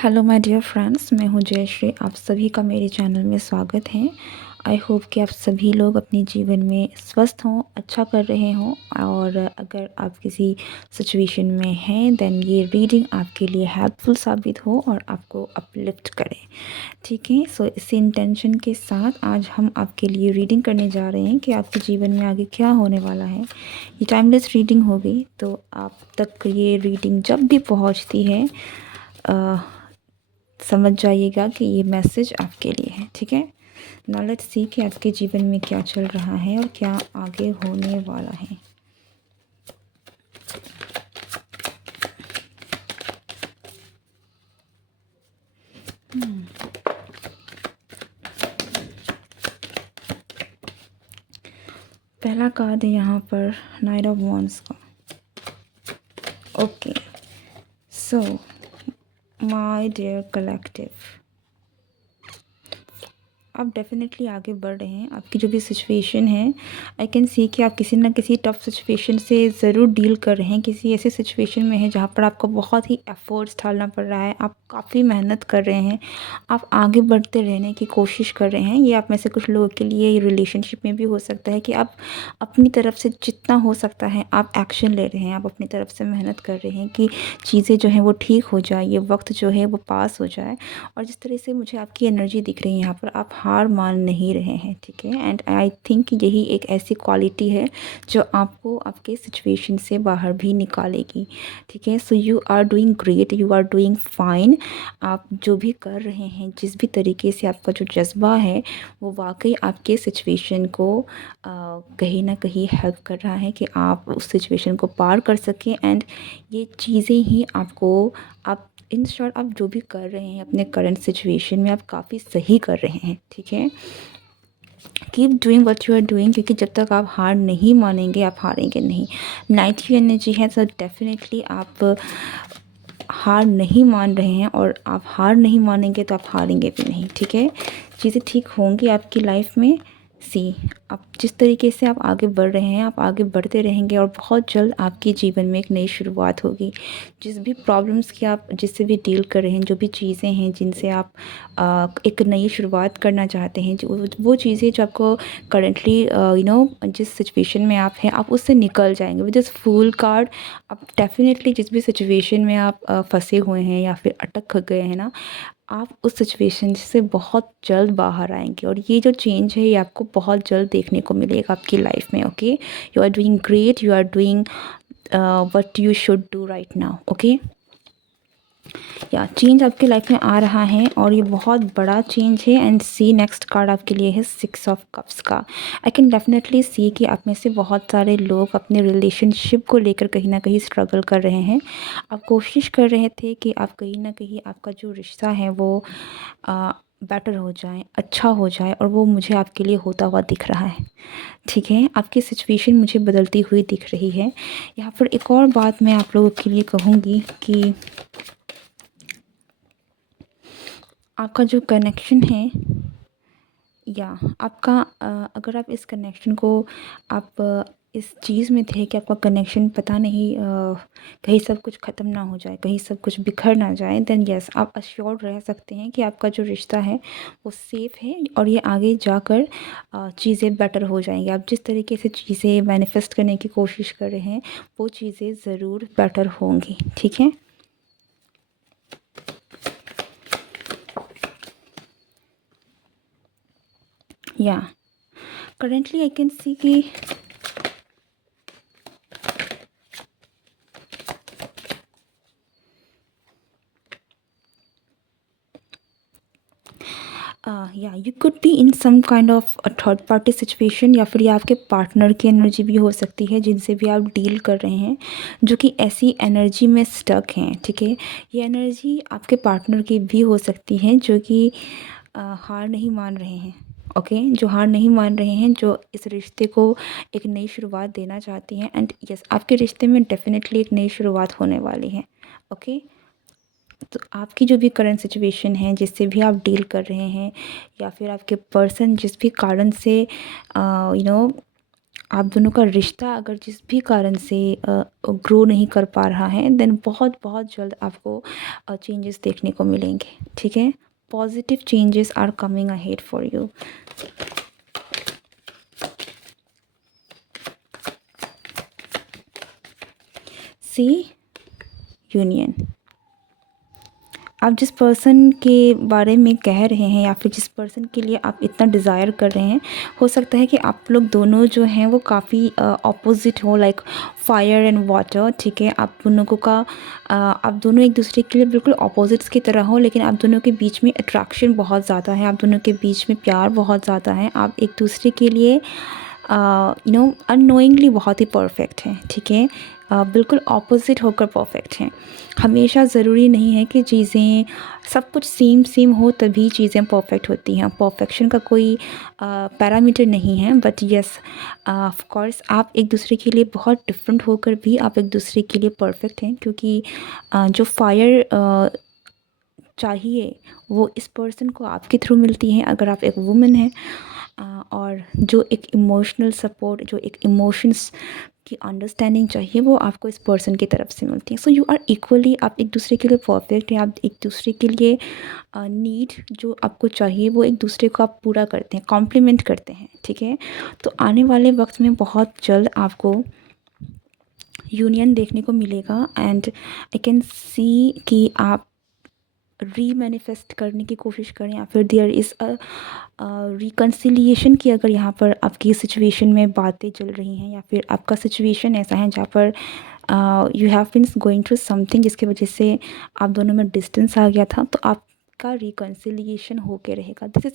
Hello my dear friends, मैं हूँ जयश्री। आप सभी का मेरे चैनल में स्वागत है। आई होप कि आप सभी लोग अपने जीवन में स्वस्थ हों, अच्छा कर रहे हों। और अगर आप किसी सिचुएशन में हैं देन ये रीडिंग आपके लिए हेल्पफुल साबित हो और आपको अपलिफ्ट करे। ठीक है, सो इसी इंटेंशन के साथ आज हम आपके लिए रीडिंग करने जा रहे हैं कि आपके जीवन में आगे क्या होने वाला है। ये टाइमलेस रीडिंग होगी, तो आप तक ये रीडिंग जब भी पहुँचती है समझ जाइएगा कि ये मैसेज आपके लिए है। ठीक है, नाउ लेट्स सी कि आपके जीवन में क्या चल रहा है और क्या आगे होने वाला है। पहला कार्ड है यहाँ पर नाइट ऑफ वॉन्ड्स का। Okay, so my dear collective, आप डेफिनेटली आगे बढ़ रहे हैं। आपकी जो भी सिचुएशन है, आई कैन सी कि आप किसी ना किसी टफ सिचुएशन से ज़रूर डील कर रहे हैं। किसी ऐसे सिचुएशन में है जहाँ पर आपको बहुत ही एफर्ट्स डालना पड़ रहा है, आप काफ़ी मेहनत कर रहे हैं, आप आगे बढ़ते रहने की कोशिश कर रहे हैं। ये आप में से कुछ लोगों के लिए रिलेशनशिप में भी हो सकता है कि आप अपनी तरफ से जितना हो सकता है आप एक्शन ले रहे हैं, आप अपनी तरफ से मेहनत कर रहे हैं कि चीज़ें जो हैं वो ठीक हो जाए, ये वक्त जो है वो पास हो जाए। और जिस तरह से मुझे आपकी एनर्जी दिख रही है यहाँ पर, आप हार मान नहीं रहे हैं। ठीक है, एंड आई थिंक यही एक ऐसी क्वालिटी है जो आपको आपके सिचुएशन से बाहर भी निकालेगी। ठीक है, so you are doing great, you are doing fine. आप जो भी कर रहे हैं, जिस भी तरीके से आपका जो जज्बा है वो वाकई आपके सिचुएशन को कहीं ना कहीं हेल्प कर रहा है कि आप उस सिचुएशन को पार कर सकें। एंड ये चीज़ें ही आपको, आप इन शॉर्ट आप जो भी कर रहे हैं अपने करंट सिचुएशन में आप काफ़ी सही कर रहे हैं। ठीक है, keep doing what you are doing, क्योंकि जब तक आप हार नहीं मानेंगे आप हारेंगे नहीं। नाइट की एनर्जी है, तो डेफिनेटली आप हार नहीं मान रहे हैं, और आप हार नहीं मानेंगे तो आप हारेंगे भी नहीं। ठीक है, चीज़ें ठीक होंगी आपकी लाइफ में। सी, आप जिस तरीके से आप आगे बढ़ रहे हैं आप आगे बढ़ते रहेंगे, और बहुत जल्द आपके जीवन में एक नई शुरुआत होगी। जिस भी प्रॉब्लम्स की आप जिससे भी डील कर रहे हैं, जो भी चीज़ें हैं जिनसे आप एक नई शुरुआत करना चाहते हैं, जो वो चीज़ें जो आपको करेंटली जिस सिचुएशन में आप हैं आप उससे निकल जाएंगे। विद दिस फूल कार्ड आप डेफिनेटली जिस भी सिचुएशन में आप फंसे हुए हैं या फिर अटक गए हैं ना, आप उस सिचुएशन से बहुत जल्द बाहर आएंगे। और ये जो चेंज है ये आपको बहुत जल्द देखने को मिलेगा आपकी लाइफ में। Okay, you are doing great, you are doing what you should do right now. Okay, या चेंज आपके लाइफ में आ रहा है और ये बहुत बड़ा चेंज है। एंड सी, नेक्स्ट कार्ड आपके लिए है 6 ऑफ कप्स का। आई कैन डेफिनेटली सी कि आप में से बहुत सारे लोग अपने रिलेशनशिप को लेकर कहीं ना कहीं स्ट्रगल कर रहे हैं। आप कोशिश कर रहे थे कि आप कहीं ना कहीं आपका जो रिश्ता है वो बेटर हो जाए, अच्छा हो जाए, और वो मुझे आपके लिए होता हुआ दिख रहा है। ठीक है, आपकी सिचुएशन मुझे बदलती हुई दिख रही है। यहाँ पर एक और बात मैं आप लोगों के लिए कहूँगी कि आपका जो कनेक्शन है, या आपका अगर आप इस कनेक्शन को आप इस चीज़ में थे कि आपका कनेक्शन पता नहीं कहीं सब कुछ ख़त्म ना हो जाए, कहीं सब कुछ बिखर ना जाए, देन यस आप अश्योर्ड रह सकते हैं कि आपका जो रिश्ता है वो सेफ़ है और ये आगे जाकर चीज़ें बेटर हो जाएंगी। आप जिस तरीके से चीज़ें मैनिफेस्ट करने की कोशिश कर रहे हैं वो चीज़ें ज़रूर बेटर होंगी। ठीक है, या करेंटली आई कैन सी कि या you could be in some kind of third party situation, या फिर ये आपके पार्टनर की एनर्जी भी हो सकती है जिनसे भी आप डील कर रहे हैं, जो कि ऐसी एनर्जी में स्टक हैं। ठीक है, ये एनर्जी आपके पार्टनर की भी हो सकती है जो कि हार नहीं मान रहे हैं। ओके, जो हार नहीं मान रहे हैं, जो इस रिश्ते को एक नई शुरुआत देना चाहती हैं। एंड यस, आपके रिश्ते में डेफिनेटली एक नई शुरुआत होने वाली है। ओके, तो आपकी जो भी करंट सिचुएशन है जिससे भी आप डील कर रहे हैं, या फिर आपके पर्सन जिस भी कारण से आप दोनों का रिश्ता अगर जिस भी कारण से ग्रो नहीं कर पा रहा है, देन बहुत बहुत जल्द आपको चेंजेस देखने को मिलेंगे, ठीक है। Positive changes are coming ahead for you. See union. आप जिस पर्सन के बारे में कह रहे हैं या फिर जिस पर्सन के लिए आप इतना डिज़ायर कर रहे हैं, हो सकता है कि आप लोग दोनों जो हैं वो काफ़ी ऑपोजिट हो, लाइक फायर एंड वाटर, ठीक है। आप दोनों को का आप दोनों एक दूसरे के लिए बिल्कुल ऑपोजिट्स की तरह हो, लेकिन आप दोनों के बीच में अट्रैक्शन बहुत ज़्यादा है, आप दोनों के बीच में प्यार बहुत ज़्यादा है। आप एक दूसरे के लिए अननोइंगली बहुत ही परफेक्ट हैं, ठीक है। बिल्कुल ऑपोजिट होकर परफेक्ट हैं। हमेशा ज़रूरी नहीं है कि चीज़ें सब कुछ सेम सेम हो तभी चीज़ें परफेक्ट होती हैं। परफेक्शन का कोई पैरामीटर नहीं है, बट येस ऑफ कोर्स आप एक दूसरे के लिए बहुत डिफरेंट होकर भी आप एक दूसरे के लिए परफेक्ट हैं, क्योंकि जो फायर चाहिए वो इस पर्सन को आपके थ्रू मिलती है अगर आप एक वुमन हैं। और जो एक इमोशनल सपोर्ट, जो एक इमोशंस की अंडरस्टैंडिंग चाहिए वो आपको इस पर्सन की तरफ से मिलती है। सो यू आर इक्वली, आप एक दूसरे के लिए परफेक्ट हैं। आप एक दूसरे के लिए नीड जो आपको चाहिए वो एक दूसरे को आप पूरा करते हैं, कॉम्प्लीमेंट करते हैं, ठीक है। तो आने वाले वक्त में बहुत जल्द आपको यूनियन देखने को मिलेगा, एंड आई कैन सी कि आप रीमैनिफेस्ट करने की कोशिश करें या फिर देयर इज़ अ रिकन्सिलिएशन की अगर यहाँ पर आपकी सिचुएशन में बातें चल रही हैं या फिर आपका सिचुएशन ऐसा है जहाँ पर you have been going through something जिसकी वजह से आप दोनों में डिस्टेंस आ गया था, तो आपका रिकन्सिलिएशन हो के रहेगा। दिस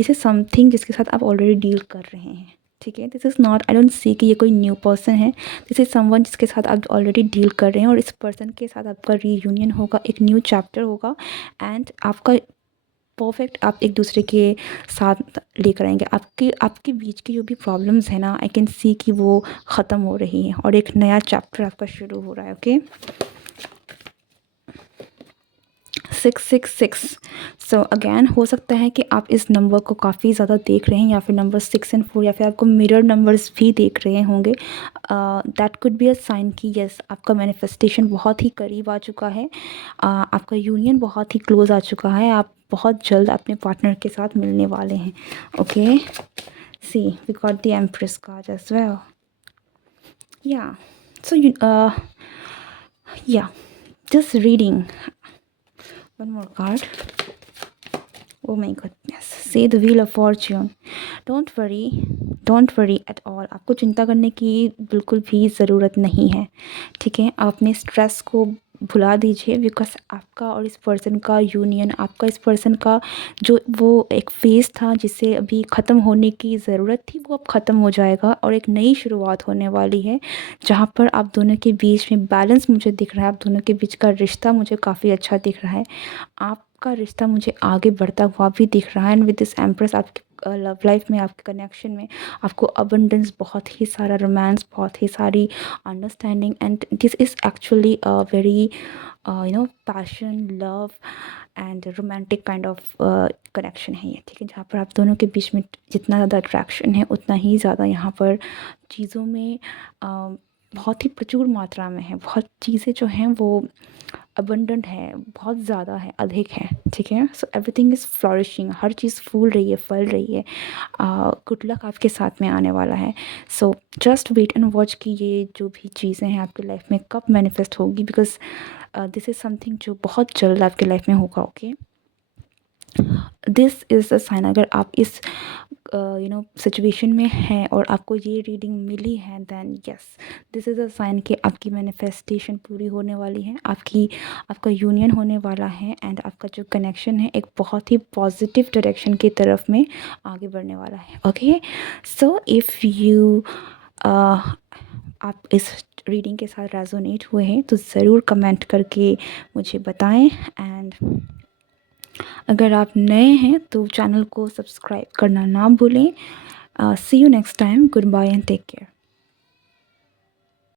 इज़ समथिंग जिसके साथ आप ऑलरेडी डील कर रहे हैं, ठीक है। This is not, I don't see कि ये कोई न्यू पर्सन है। दिस इज़ समवन जिसके साथ आप ऑलरेडी डील कर रहे हैं, और इस पर्सन के साथ आपका रीयूनियन होगा, एक न्यू चैप्टर होगा, एंड आपका परफेक्ट आप एक दूसरे के साथ लेकर आएंगे। आपके बीच की जो भी प्रॉब्लम्स है ना, आई कैन सी कि वो ख़त्म हो रही हैं और एक नया चैप्टर आपका शुरू हो रहा है। ओके, 666। सो अगेन हो सकता है कि आप इस नंबर को काफ़ी ज़्यादा देख रहे हैं, या फिर नंबर 6 एंड 4, या फिर आपको मिरर नंबर्स भी देख रहे होंगे। That could be a sign कि यस आपका मैनिफेस्टेशन बहुत ही करीब आ चुका है, आपका यूनियन बहुत ही क्लोज आ चुका है, आप बहुत जल्द अपने पार्टनर के साथ मिलने वाले हैं। Okay, see we got the Empress card as well. या सो या just reading one more card. Oh my goodness, say the wheel of fortune. Don't worry at all. आपको चिंता करने की बिल्कुल भी ज़रूरत नहीं है, ठीक है। आप अपने स्ट्रेस को भुला दीजिए, बिकॉज आपका और इस पर्सन का यूनियन, आपका इस पर्सन का जो वो एक फेज़ था जिसे अभी ख़त्म होने की ज़रूरत थी, वो अब ख़त्म हो जाएगा और एक नई शुरुआत होने वाली है, जहाँ पर आप दोनों के बीच में बैलेंस मुझे दिख रहा है। आप दोनों के बीच का रिश्ता मुझे काफ़ी अच्छा दिख रहा है। आपका रिश्ता मुझे आगे बढ़ता हुआ भी दिख रहा है, एंड विद दिस एम्प्रेस आपकी लव लाइफ में, आपके कनेक्शन में आपको अबंडेंस, बहुत ही सारा रोमांस, बहुत ही सारी understanding, and this is actually a very passion, love and romantic kind of connection है ये, ठीक है। जहाँ पर आप दोनों के बीच में जितना ज़्यादा अट्रैक्शन है उतना ही ज़्यादा यहाँ पर चीज़ों में बहुत ही प्रचुर मात्रा में है, बहुत चीज़ें जो हैं वो अबंडेंट है, बहुत ज़्यादा है, अधिक है, ठीक है। सो एवरीथिंग इज़ फ्लॉरिशिंग, हर चीज़ फूल रही है, फल रही है, गुड लक आपके साथ में आने वाला है। So just wait and watch कि ये जो भी चीज़ें हैं आपकी लाइफ में कब मैनिफेस्ट होगी, बिकॉज दिस इज़ समथिंग जो बहुत जल्द आपकी लाइफ में होगा। Okay, this is a sign, अगर आप इस सिचुएशन में हैं और आपको ये रीडिंग मिली है, then yes this is a sign कि आपकी मैनिफेस्टेशन पूरी होने वाली है, आपका यूनियन होने वाला है, एंड आपका जो कनेक्शन है एक बहुत ही पॉजिटिव डायरेक्शन की तरफ में आगे बढ़ने वाला है। ओके, सो इफ़ यू आप इस रीडिंग के साथ रेजोनेट हुए हैं तो ज़रूर कमेंट करके मुझे बताएं, एंड अगर आप नए हैं तो चैनल को सब्सक्राइब करना ना भूलें। See you next time, goodbye and take care.